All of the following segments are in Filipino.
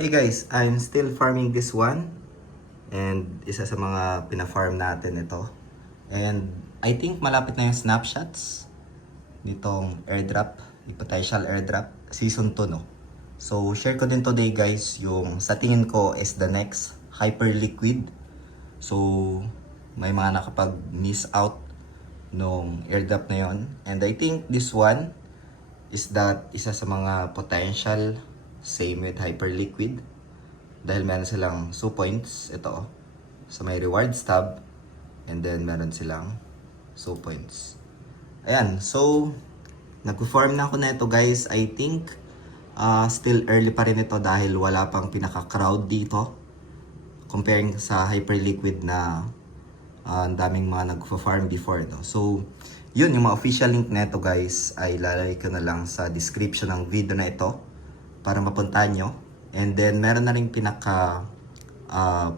Hey guys, I'm still farming this one and isa sa mga pina-farm natin ito. And I think malapit na yung snapshots nitong airdrop, yung potential airdrop season 2 no. So share ko din today guys yung sa tingin ko is the next Hyperliquid. So may mga nakapag-miss out nung airdrop na yon. And I think this one is that isa sa mga potential same with Hyperliquid dahil meron silang 2 points ito sa may rewards tab and then meron silang 2 points. Ayan, so nagpo-farm na ako na ito guys. I think still early pa rin ito dahil wala pang pinaka-crowd dito comparing sa Hyperliquid na ang daming mga nagpo-farm before no. So yun, yung mga official link na ito guys ay lalagay ko na lang sa description ng video na ito para mapuntahan nyo. And then meron na rin pinaka 5%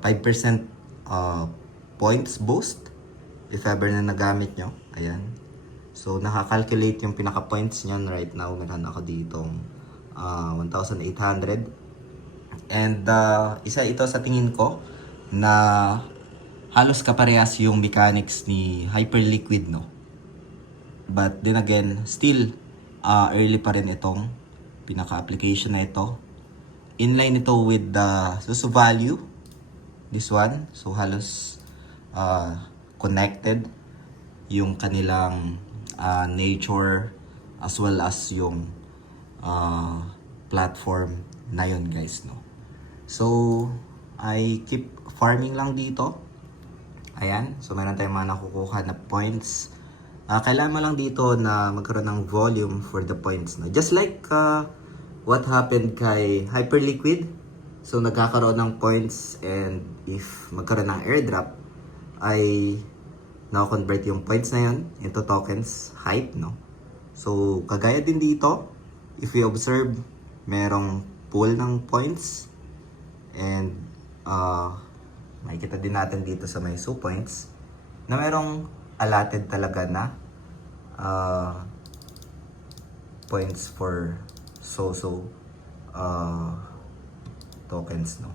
points boost if ever na nagamit nyo. Ayan. So nakakalculate yung pinaka points nyan right now. Meron ako ditong 1,800. And isa ito sa tingin ko na halos kaparehas yung mechanics ni Hyperliquid no. But then again, still early pa rin itong pinaka-application na ito. Inline ito with the Susu value. This one. So halos connected yung kanilang nature as well as yung platform na yun guys no. So I keep farming lang dito. Ayan. So meron tayong mga nakukuha na points. Kailangan mo lang dito na magkaroon ng volume for the points. No? Just like what happened kay Hyperliquid. So nagkakaroon ng points and if magkaroon ng airdrop ay na-convert yung points na yun into tokens, hype. No? So kagaya din dito, if we observe, merong pool ng points and makikita din natin dito sa may 2 points na merong allotted talaga na points for tokens no.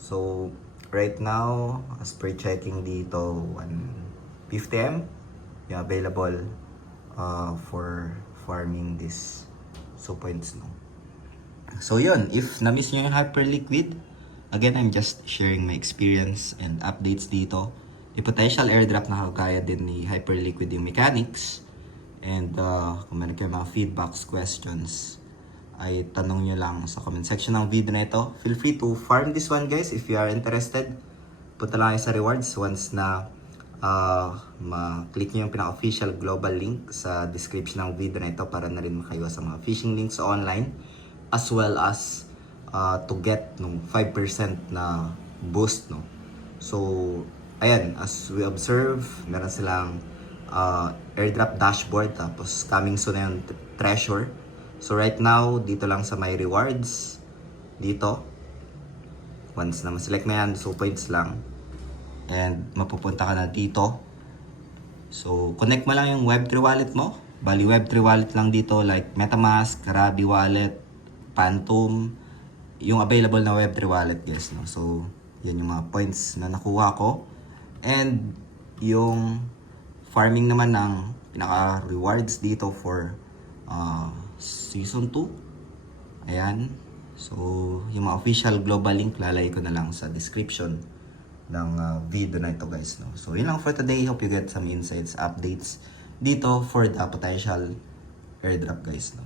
So right now as per checking dito 150M yung available for farming this 2 points no. So yun, if na-miss nyo yung Hyperliquid, again I'm just sharing my experience and updates dito. Yung potential airdrop na kagaya din ni Hyperliquid yung mechanics. And kung meron kayo mga feedbacks, questions, ay tanong nyo lang sa comment section ng video na ito. Feel free to farm this one guys if you are interested. Punta lang kayo sa rewards once na ma-click nyo yung pinaka-official global link sa description ng video na ito para na rin makaiwas sa mga phishing links online as well as to get nung 5% na boost no. So ayan, as we observe, meron silang airdrop dashboard tapos coming soon na yung treasure. So right now, dito lang sa my rewards, dito, once na ma-select mo yan, 2 points lang. And mapupunta ka na dito. So connect mo lang yung Web3 wallet mo. Bali Web3 wallet lang dito like MetaMask, Karabi wallet, Phantom, yung available na Web3 wallet guys no. So yan yung mga points na nakuha ko. And yung farming naman ng pinaka rewards dito for season 2. Ayan. So yung mga official global link lalagay ko na lang sa description ng video na ito guys no. So yun lang for today. Hope you get some insights, updates dito for the potential airdrop guys no.